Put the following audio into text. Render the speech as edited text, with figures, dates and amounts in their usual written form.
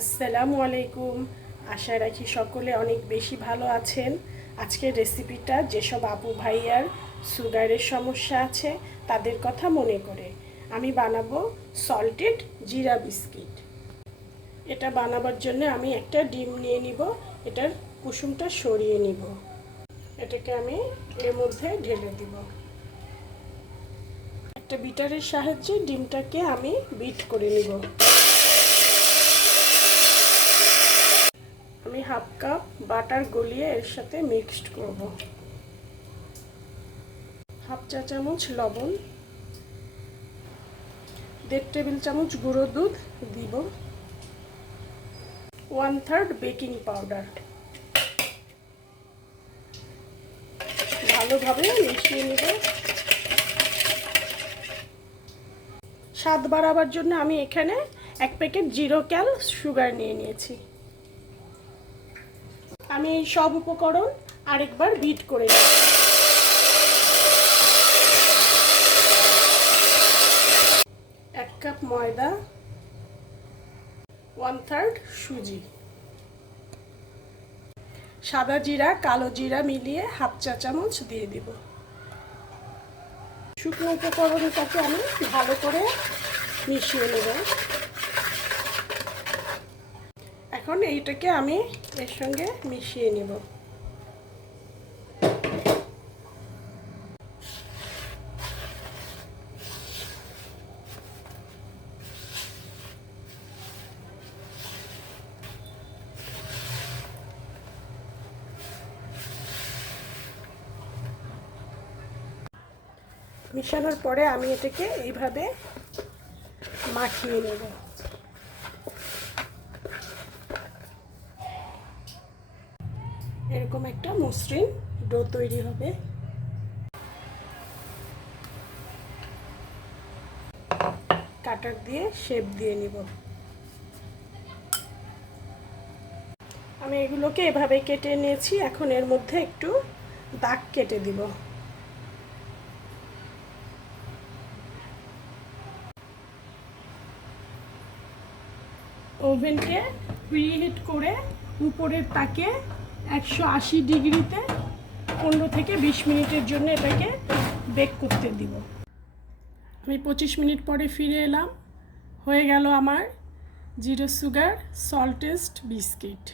আসসালামু আলাইকুম। আশা রাখি সকলে অনেক বেশি ভালো আছেন। আজকের রেসিপিটা যেসব আপু ভাইয়ার সুগারের সমস্যা আছে তাদের কথা মনে করে আমি বানাবো সল্টেড জিরা বিস্কিট। এটা বানাবার জন্য আমি একটা ডিম নিয়ে নিব, এটার কুসুমটা সরিয়ে নিব। এটাকে আমি এর মধ্যে ঢেলে দিব। একটা বিটারের সাহায্যে ডিমটাকে আমি বিট করে নিব। আমি হাফ কাপ বাটার গলিয়ে এর সাথে মিক্সড করব। হাফ চা চামচ লবণ, 1.5 টেবিল চামচ গুঁড়ো দুধ দিব, 1/3 বেকিং পাউডার। ভালোভাবে মিশিয়ে নিব। স্বাদ বাড়াবার জন্য আমি এখানে 1 প্যাকেট 0 ক্যাল সুগার নিয়ে নিয়েছি। আমি এই সব উপকরণ আরেকবার বিট করে নেব। 1 কাপ ময়দা, 1/3 সুজি, সাদা জিরা কালো জিরা মিলিয়ে হাফ চা চামচ দিয়ে দিব। শুকনো উপকরণটাকে আমি ভালো করে মিশিয়ে নেব। এখন এইটাকে আমি এর সঙ্গে মিশিয়ে নেব। মিশানোর পরে আমি এটাকে এইভাবে মাখিয়ে নেব। এরকম একটা মসৃণ ডো তৈরি হবে। কাটার দিয়ে শেপ দিয়ে নিব। আমি এগুলোকে এভাবে কেটে নিয়েছি। এখন এর মধ্যে একটু দাগ কেটে দিব। ওভেনকে প্রিহিট করে উপরের তাকে 180 ডিগ্রিতে 15 থেকে 20 মিনিটের জন্য এটাকে বেক করতে দিব। আমি 25 মিনিট পরে ফিরে এলাম। হয়ে গেল আমার জিরো সুগার সল্টেড বিস্কিট।